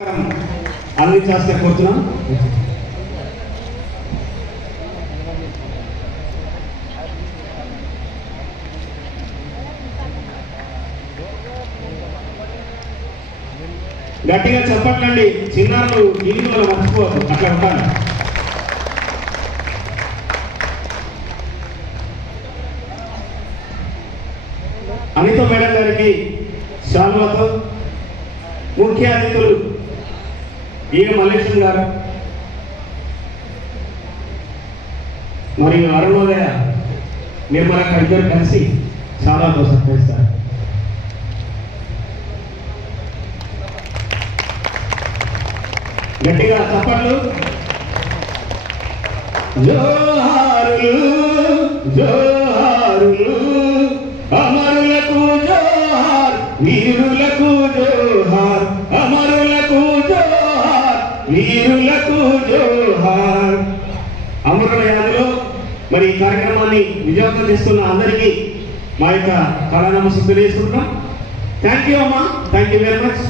అందించాల్సిన కోరుతున్నాం. గట్టిగా చెప్పట్లండి, చిన్నారులు జీవితంలో మర్చిపోవద్దు, అట్లా ఉంటాను. అనిత మేడం గారికి శాల్వాతో ముఖ్య అతిథులు ఈగ మల్లేశ్వరం గారు మరియు అరుణోదయ నిర్మల ఇద్దరు కలిసి శాల్వాతో సత్కరిస్తారు. గట్టిగా చప్పట్లు. జోహారులు జోహారులు అమరులకు జోహార్, వీరులకు జోహార్, అమరులకు జోహార్, వీరులకు జోహార్. అమరుల యాదిలో మరి ఈ కార్యక్రమాన్ని విజయవంతం చేస్తున్న అందరికీ మా యొక్క కళానామస్సులు తెలియజేసుకుంటున్నాం. థ్యాంక్ యూ అమ్మా, థ్యాంక్ యూ వెరీ మచ్.